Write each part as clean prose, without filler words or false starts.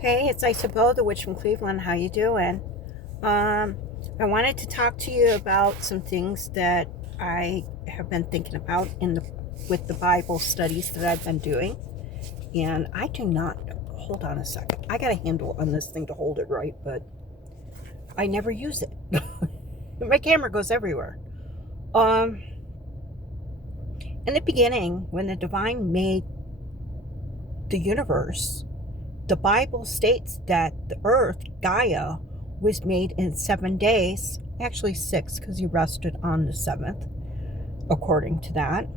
Hey, it's Isabel, the witch from Cleveland. How you doing? I wanted to talk to you about some things that I have been thinking about with the Bible studies that I've been doing. And I do not hold on a second. I got a handle on this thing to hold it right, but I never use it. My camera goes everywhere. Um, in the beginning, when the divine made the universe, the Bible states that the earth, Gaia, was made in 7 days, actually 6 because he rested on the 7th, according to that.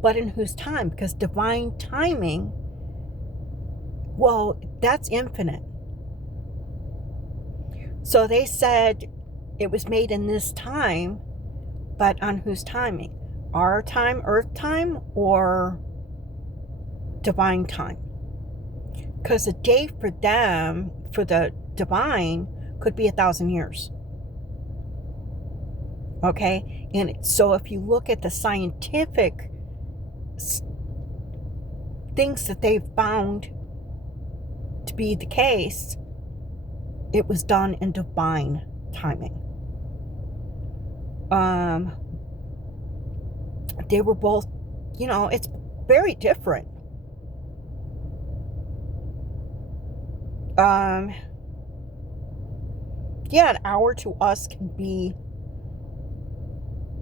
But in whose time? Because divine timing, well, that's infinite. So they said it was made in this time, but on whose timing? Our time, earth time, or divine time? Because a day for them, for the divine, could be 1,000 years. Okay? And so if you look at the scientific things that they've found to be the case, it was done in divine timing. They were both, it's very different. Yeah, an hour to us can be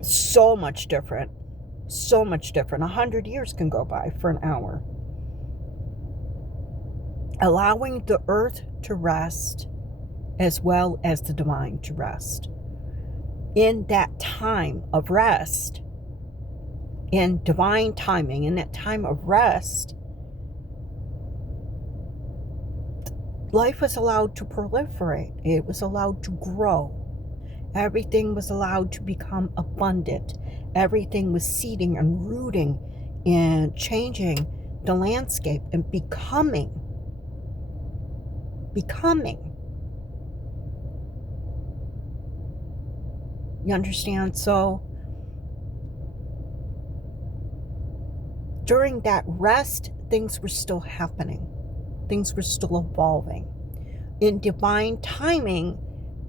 so much different. So much different. 100 years can go by for an hour. Allowing the earth to rest as well as the divine to rest. In that time of rest, in divine timing, in that time of rest, life was allowed to proliferate. It was allowed to grow. Everything was allowed to become abundant. Everything was seeding and rooting and changing the landscape and becoming. You understand? So during that rest, things were still happening. Things were still evolving. In divine timing,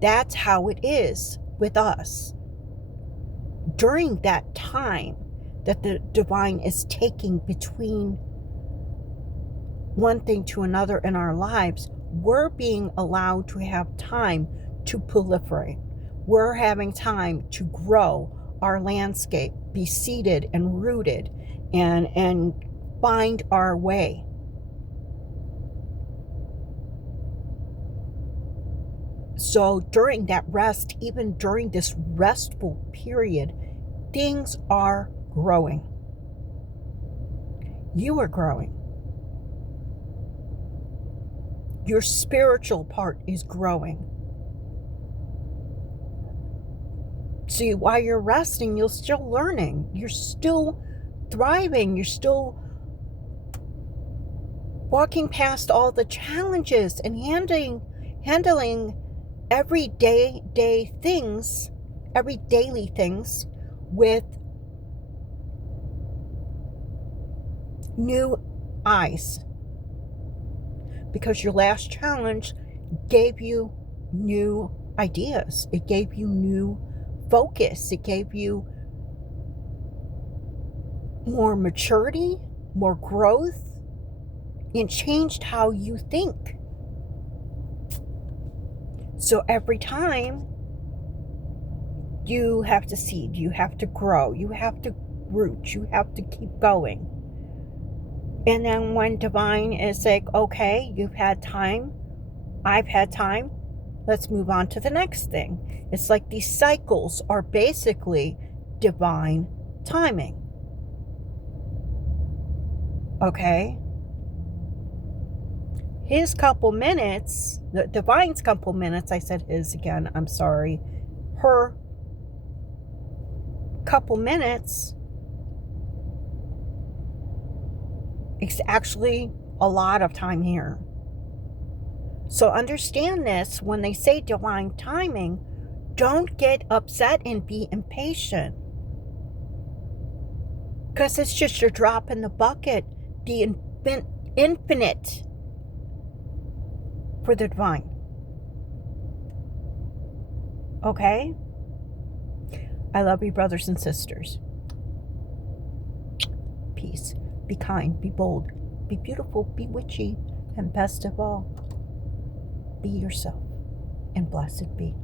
that's how it is with us. During that time that the divine is taking between one thing to another in our lives, we're being allowed to have time to proliferate. We're having time to grow our landscape, be seeded and rooted, and find our way. So during that rest, even during this restful period, things are growing. You are growing. Your spiritual part is growing. See, while you're resting, you're still learning. You're still thriving. You're still walking past all the challenges and handling everyday things, every daily things with new eyes. Because your last challenge gave you new ideas. It gave you new focus. It gave you more maturity, more growth, and changed how you think. So every time you have to seed, you have to grow, you have to root, you have to keep going. And then when divine is like, okay, you've had time, I've had time, let's move on to the next thing. It's like these cycles are basically divine timing. Okay? His couple minutes, the divine's couple minutes, I said his again, I'm sorry. Her couple minutes, it's actually a lot of time here. So understand this, when they say divine timing, don't get upset and be impatient. Because it's just your drop in the bucket. The infinite for the divine. Okay? I love you, brothers and sisters. Peace. Be kind, be bold, be beautiful, be witchy, and best of all, be yourself, and blessed be.